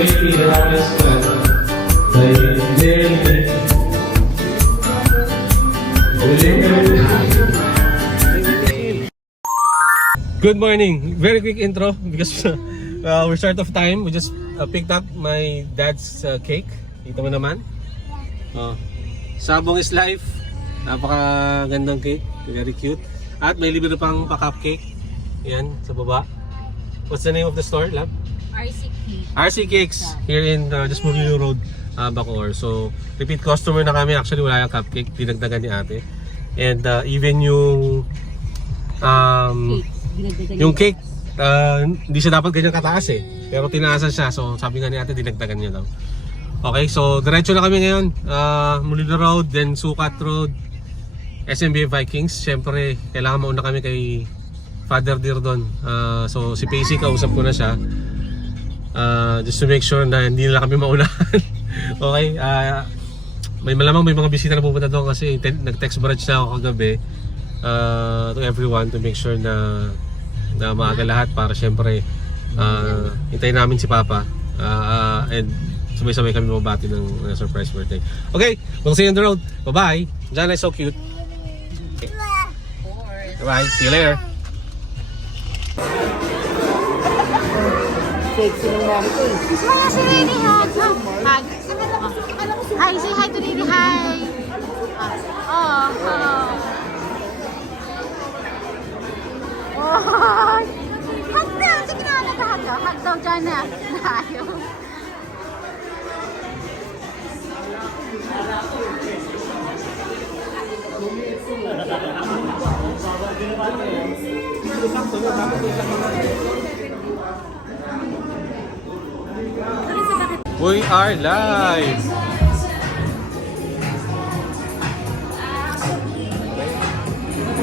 Good morning. Very quick intro because we're short of time. We just picked up my dad's cake. Dito mo naman. Sabong is life. Napakagandang cake. Very cute. At may libre pang pa-cupcake. Yan, sa baba. What's the name of the store, Lab? RC Cakes. RC Cakes. Here in just Murilo Road, Bacoor. So, repeat customer na kami. Actually, wala yung cupcake. Dinagdagan ni ate. And even yung cake, hindi siya dapat ganyan kataas eh. Pero tinaasan siya. So, sabi nga ni ate, dinagdagan niya daw. Okay, so diretso na kami ngayon. Murilo Road, then Sukat Road, SMBA Vikings. Siyempre, kailangan mauna kami kay Father Dirdon. So si Pacey, kausap ko na siya. Just to make sure na hindi nila kami maunahan. Okay, may malamang may mga bisita na pupunta doon kasi nag-text barrage na ako kagabi to everyone to make sure na maaga lahat para siyempre hintayin namin si Papa. And sabay-sabay kami mabati ng surprise birthday. Okay, we'll see you on the road. Bye-bye. Jana is so cute. Bye-bye. See you later. Sexy ng mami ko eh. Hi, si Rini. Hug. Hi, say hi to Rini. Hi. Hug daw. Sige na, nagahag daw. Hug daw dyan na. Ayaw. We are live.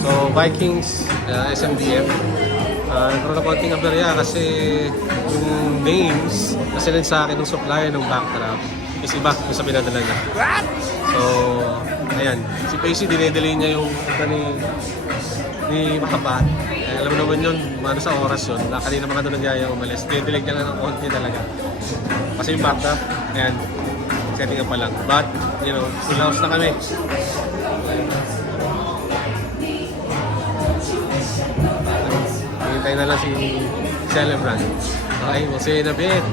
So Vikings, SMDF. Nagkaroon na konting aberya kasi yung names na sinend sa akin ng supplier ng backdrop is iba kung sa pinadala niya. So ayan, si Pacey dinedelay niya yung ni Papa. Alam mo naman yun, ano sa oras yun. Kanina mga doon nagyaya umalis. Dinedelay niya lang ng konti talaga. Kasi yung backdrop, ayan, setting up pa lang. But, you know, full house na kami. Hintay na lang si Celebrant. Okay, we'll see you in a bit.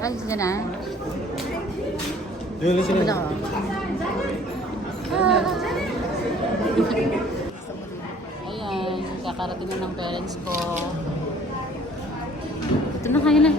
Ay, sige na. Yun sila. Ayan, kakarating na ng parents ko. Ito na kayo na.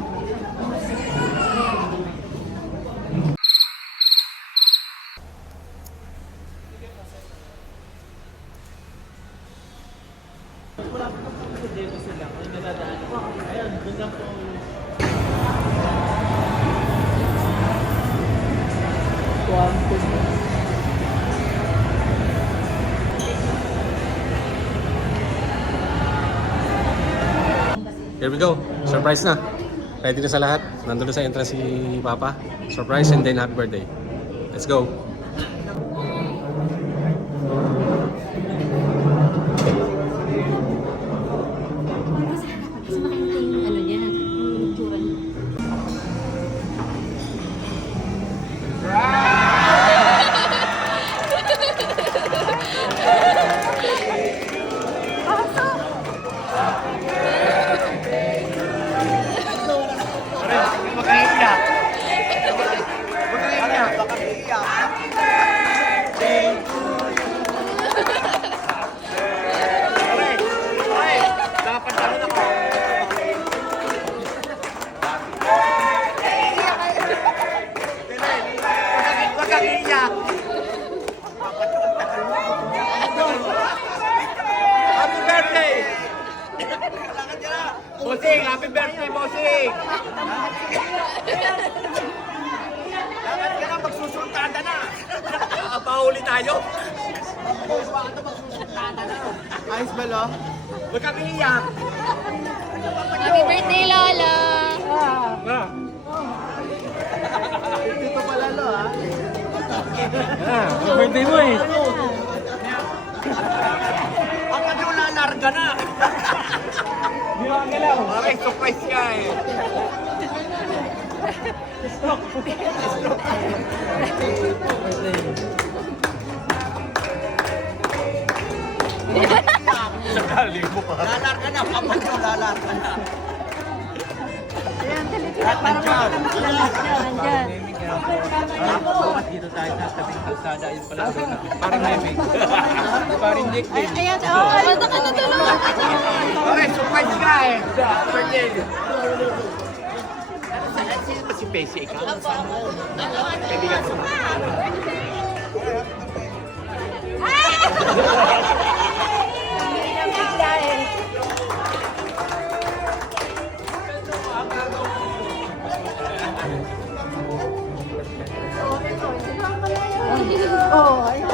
Here we go. Surprise na. Ready na sa lahat. Nandun sa entrance si Papa. Surprise and then happy birthday. Let's go. Bossing, happy birthday, Bossing! Dapat ka na, magsusultada na. Nakapahuli tayo. Ayos ba, lo? Huwag kami iyak. Happy birthday, Lolo! Dito pala, lo, ha? Birthday mo eh. Ang ano, lalarga na. Di ba ang galaw? Okay, surprise ka eh. Sakali mo pa. Lalar ka na, papanyo, lalar ka na. Ayan, talipin. Parang nandyan. Bakit dito tayo sa tabing kalsada, yun pala doon. Parang lemig. Parang Nick din. Ayan, basta ka na tulungan. Okay, surprise ka eh. Birthday. Sino ba si Pesi? Ikaw? Kaibigan ko. Oh, ayan.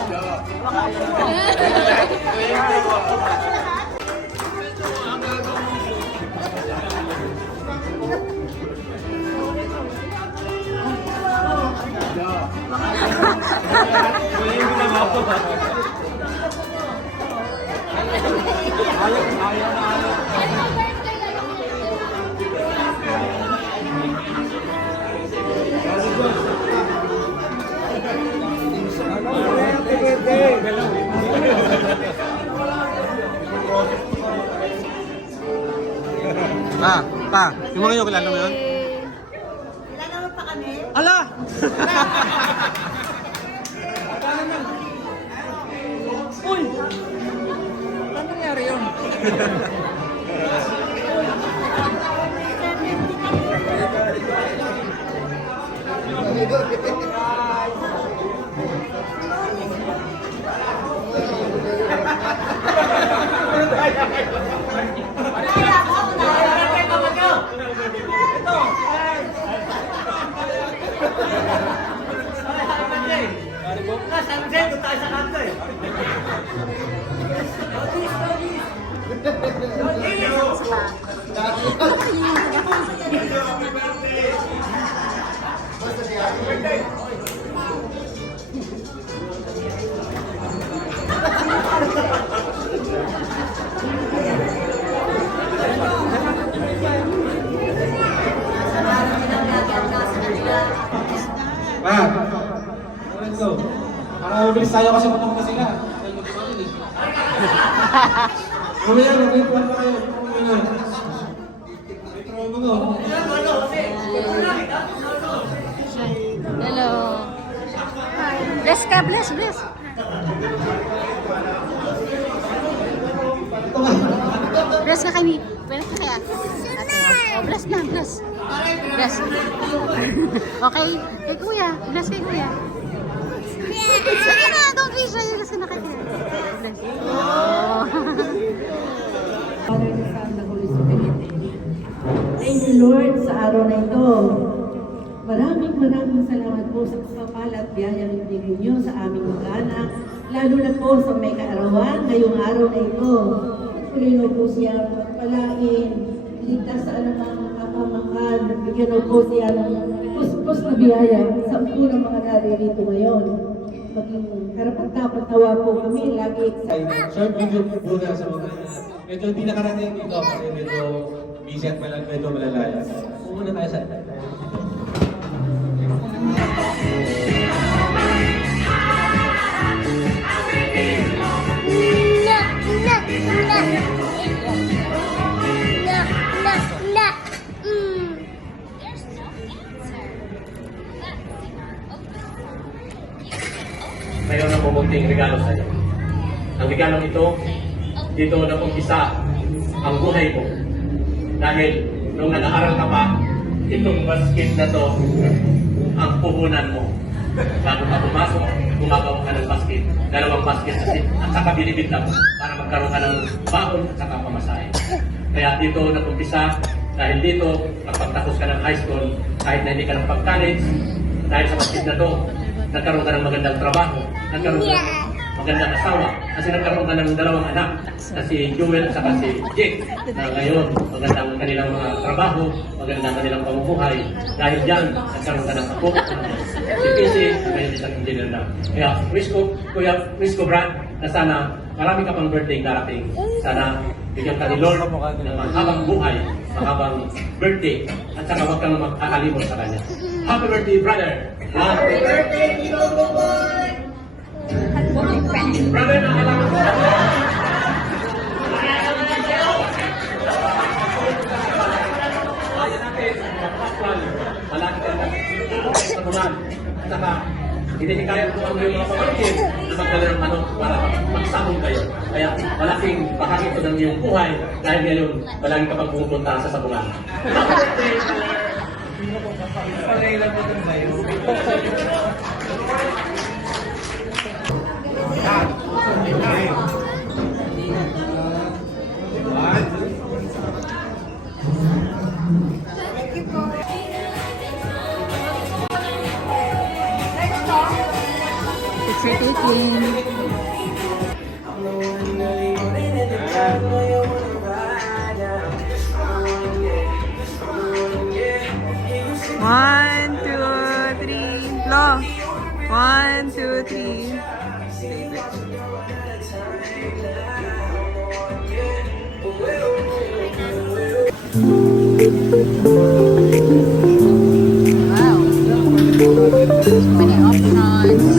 Yung mga yung kilala mo yun? Ala! Uy! Ano nangyari yun? Let's go. Para mabilis tayo kasi matang na sila. Mamaya, mag-wait pa kayo. Hello. Bless ka, bless, bless. Bless ka kami. Bless ka kaya. Oh, bless na, bless. Bless. Okay. Kay kuya. Bless kay kuya. Sige na, don't be shy. Kasi nakakita. Bless. Oh. Father, the Son, the Holy Spirit. Thank you, Lord, sa araw na ito. Maraming salamat po sa pagpapala at biyaya ng ibigay niyo sa aming mag-anak, lalo na po sa may kaarawan ngayong araw na ito. Tuloy mo po siya palain, ligtas sa anumang kapamakan, bigyan mo po siya ng puspos na biyaya sa unang mga naririto ngayon. Maging karapat-dapat po kami lagi sa Short video muna sa mga medyo hindi nakarating dito kasi medyo busy at medyo malalaya. Muna tayo sa mayroon ng pumunting regalo sa iyo. Ang regalong ito, dito nag-umpisa ang buhay mo. Dahil nung nag-aaral ka pa, itong basket na to ang puhunan mo. Bago ka pumasok, gumagawa ka ng basket. Dalawang basket at saka binibigla mo para magkaroon ka ng baon at saka pamasahe. Kaya dito nag-umpisa, dahil dito, napagtapos ka ng high school, kahit na hindi ka ng pag-college, dahil sa basket na to, nagkaroon ka ng magandang trabaho, nagkaroon ka ng magandang asawa. Kasi nagkaroon ka ng dalawang anak na si Jewel at saka si Jake. Na ngayon, magandang kanilang mga trabaho, magandang kanilang pamumuhay. Dahil dyan, nagkaroon ka ng apo. Si Casey, ngayon isang engineer na. Kaya, wish ko Brad, na sana marami ka pang birthday darating. Sana bigyan ka ni Lord ng mahabang buhay, mahabang birthday, at saka huwag kang makakalimot sa kanya. Happy birthday, brother! Happy birthday, Tito Buboy! Brother, nakalaman mo! Malaki ka na sa bulan. At saka, hinihikayat ko ang iyong mga pamangkin na magdala ng manok para magsahong kayo. Kaya malaking bahagi ko ng iyong buhay dahil ngayon palagi ka pang pumupunta sa sabungan. Picture taking. One, two, three, blow. 1, 2, 3. Wow. So many options.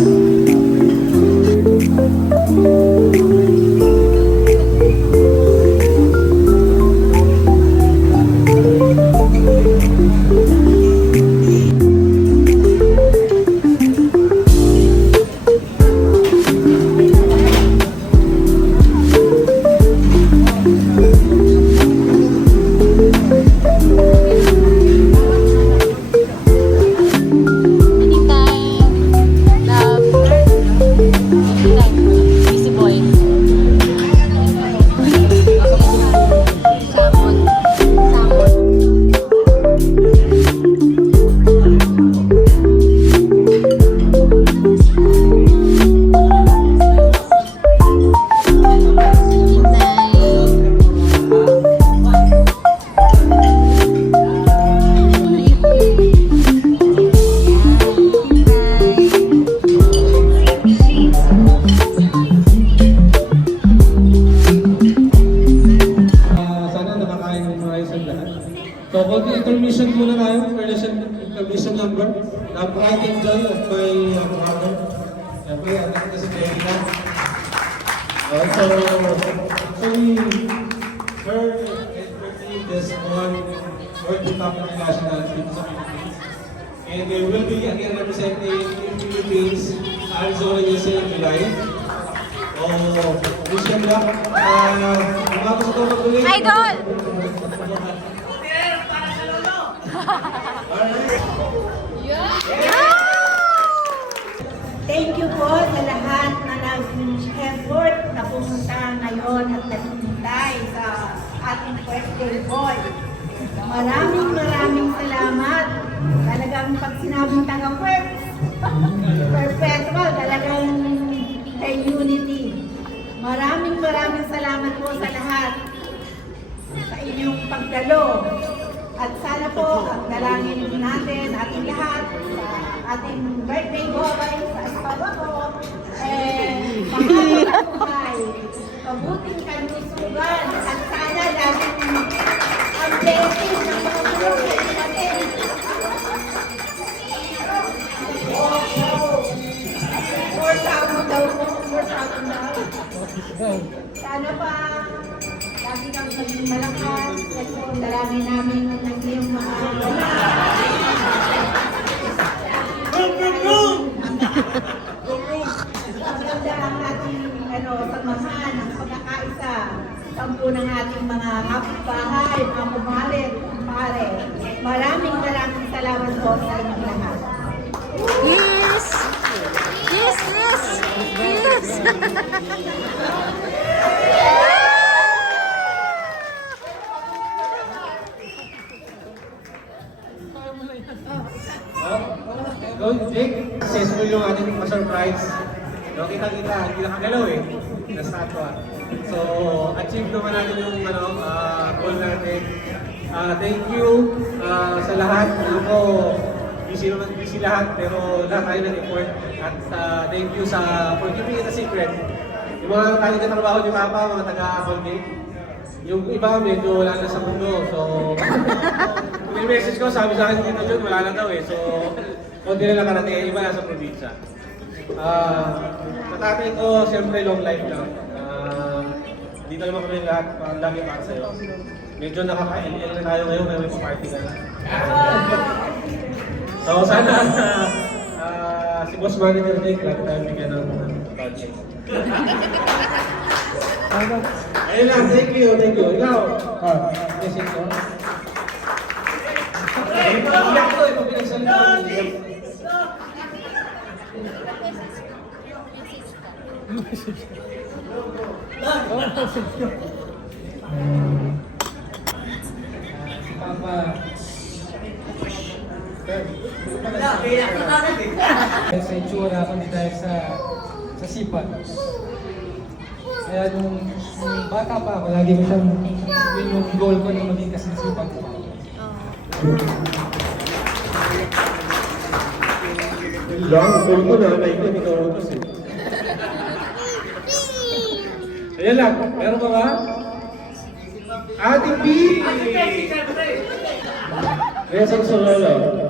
So, konti intermission muna tayo, intermission number. The pride and joy of my mother. Siyempre, anak ko si Jessica. So, actually, her birthday is on World Cup National Team sa Philippines. And they will be again representing the Philippines, Arizona, USA in July. So, wish them luck. Umabot sa ito ulit. Idol! Thank you po sa lahat na nag-effort na pumunta ngayon at naghintay sa ating birthday boy. Maraming salamat. Talagang pag sinabing taga-pwet, perpetual, talagang kay unity. Maraming salamat po sa lahat sa inyong pagdalo. At sana po, ang dalangin natin, ating lahat, sa ating birthday boy, sa asawa ko, mahal at buhay, mabuting kalusugan, at sana laging ang blessing ng mga tulong natin. More tao daw po, more tao daw. Sana pa, lagi kang maging malakas, kasi po, dalangin namin ng iyong mga maganda ang ating samahan, ang pagkakaisa, sampu ng ating mga kapitbahay, mga kumalit, kumpare. Maraming salamat po sa inyong lahat. Yes! Yes, yes! Yes! Go, Jake. Successful yung ating pa-surprise. So, kita-kita, hindi nakagalaw eh. Na-statwa. So, achieve naman natin yung goal natin. Thank you sa lahat. Alam ko, busy lahat, pero lahat tayo nag-effort. At thank you for keeping it a secret. Yung mga tayo katrabaho ni Papa, mga taga-Colgate, yung iba medyo wala na sa mundo. So, may message ko, sabi sa akin dito Jun, wala na daw eh. So, konti na lang karating, iba na sa probinsya. Sa tatay ko, siyempre long life lang. Dito naman kami lahat, ang dami para sa'yo. Medyo nakaka-LL na tayo ngayon, may party ka na. So sana si Boss Manny Jake, lagi tayo bigyan ng budget. Ayun lang, thank you. Ikaw, message ko. Iyak ko, ito pinagsalita ko. Papa. Sa itsura kundi dahil sa sipag. Kaya nung bata pa ako, lagi ko siyang yun yung goal ko na maging kasing sipag ko. Lang, goal ko na, naikot ikaw utos eh. Ayan lang, meron ka ba? Ate B! Resang Sololo.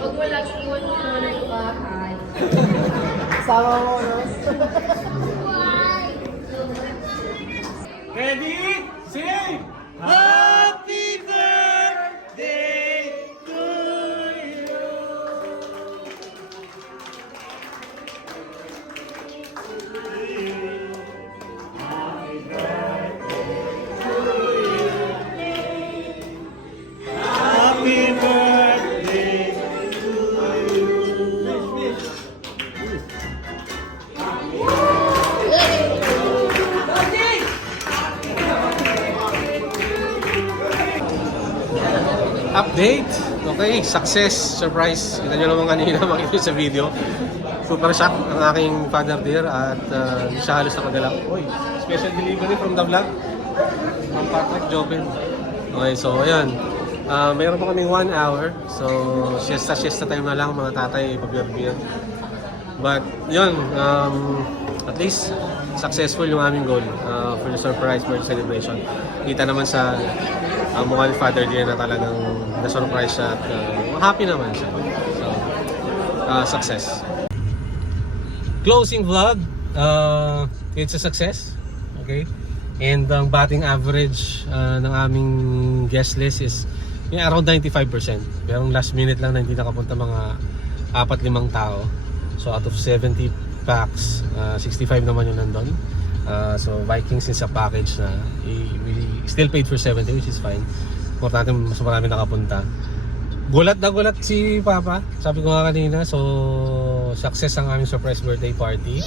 Huwag mo lang iwan mo na yung bahay. Sama mo, no? Ready? Sing! Happy birthday to you! Happy birthday to you! Update! Okay, success, surprise. Kita nyo naman kanina makikita sa video. Super shock ang aking father dear at hindi siya halos nakagalaw. Uy, special delivery from the vlog. From Patrick Jobin. Okay, so ayan. Mayroon pa kaming 1 hour. So, siesta time na lang mga tatay, pag-beer. But, yun, at least successful yung aming goal for the surprise birthday celebration. Kita naman sa mukha ni Father Dear na talagang na-surprise siya at happy naman siya. So, success. Closing vlog, it's a success. Okay? And ang batting average ng aming guest list is around 95%. Pero last minute lang na hindi nakapunta mga 4-5 tao. So out of 70 packs, 65 naman yung nandun. So Vikings is a package na we still paid for 70, which is fine. Importante mas marami nakapunta. Gulat na gulat si Papa. Sabi ko nga kanina, so success ang aming surprise birthday party.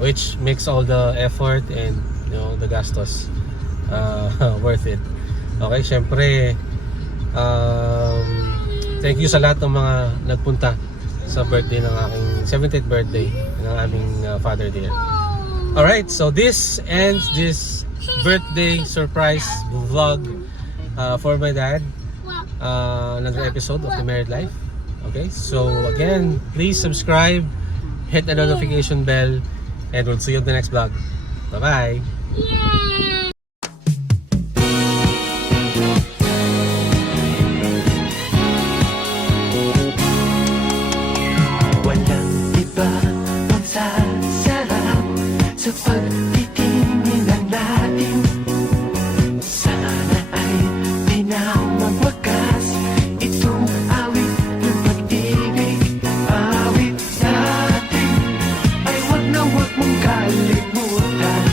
Which makes all the effort and the gastos worth it. Okay, syempre thank you sa lahat ng mga nagpunta sa birthday ng aking 70th birthday ng aming father dear. Alright, so this ends this birthday surprise vlog for my dad. Another episode of The Married Life. Okay, so again, please subscribe, hit the notification bell, and we'll see you in the next vlog. Bye-bye! Walang iba magsasarap sa pagtitingin ng natin. Sana ay di na magwakas itong awit ng pag-ibig. Awit natin ay wag na wag mong kalimutan.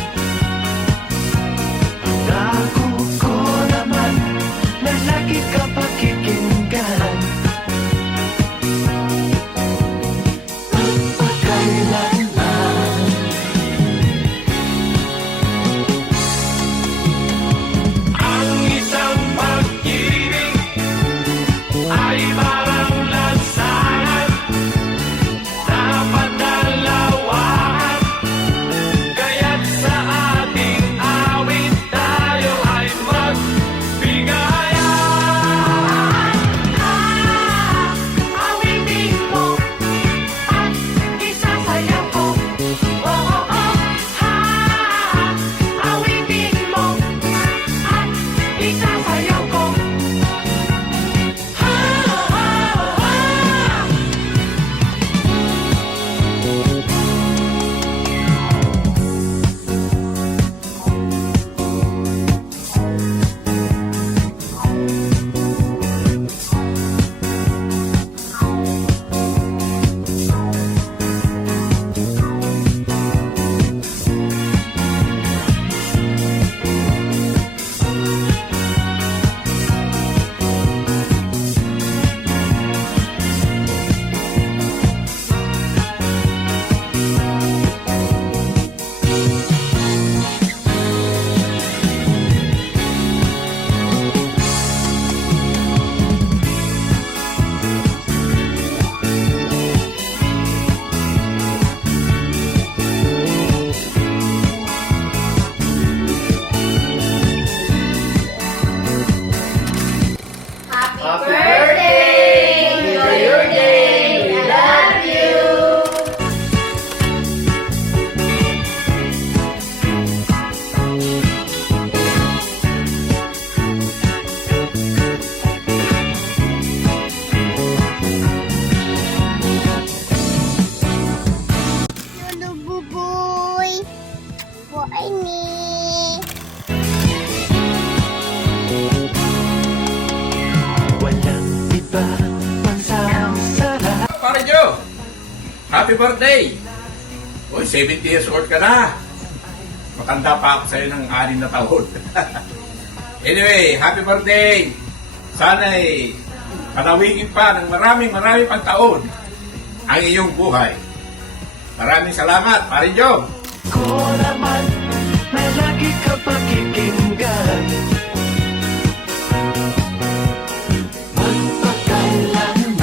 iba pang sarap. Para Joe, happy birthday! Uy, 70 years old ka na. Matanda pa ako sa'yo ng 6 na taon. Anyway, happy birthday! Sana'y panawigin pa ng maraming pang taon ang iyong buhay. Maraming salamat, Pare Joe! Ko naman may lagi ka pakikinggan. Magpakailanman.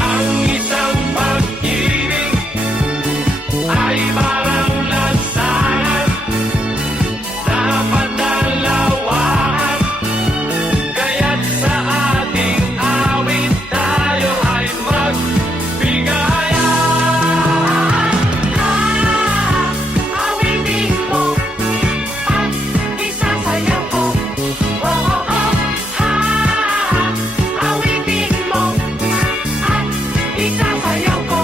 Ang isang pag-ibig ay parang lansangan na padalawahan. Kaya't sa ating awit tayo ay magbigayan. Awitin mo at isasayaw ko. Oh, oh, oh. Awitin mo at isasayaw ko.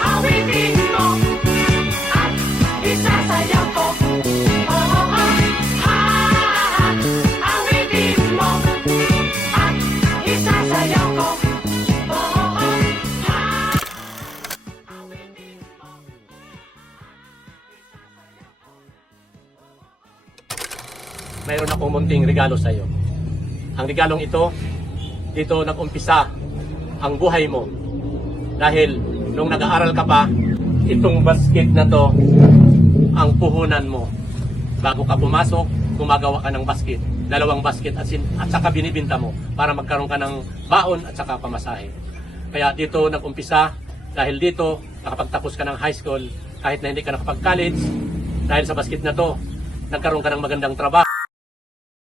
Awitin mo at isasayaw ko. Awitin mo at isasayaw ko. Mayroon akong munting regalo sa iyo. Ang regalong ito, dito nag-umpisa ang buhay mo. Dahil nung nag-aaral ka pa, itong basket na to ang puhunan mo. Bago ka pumasok, gumagawa ka ng basket. 2 basket at saka binibinta mo para magkaroon ka ng baon at saka pamasahe. Kaya dito nag-umpisa, dahil dito nakapagtapos ka ng high school, kahit na hindi ka nakapag-college, dahil sa basket na to, nagkaroon ka ng magandang trabaho.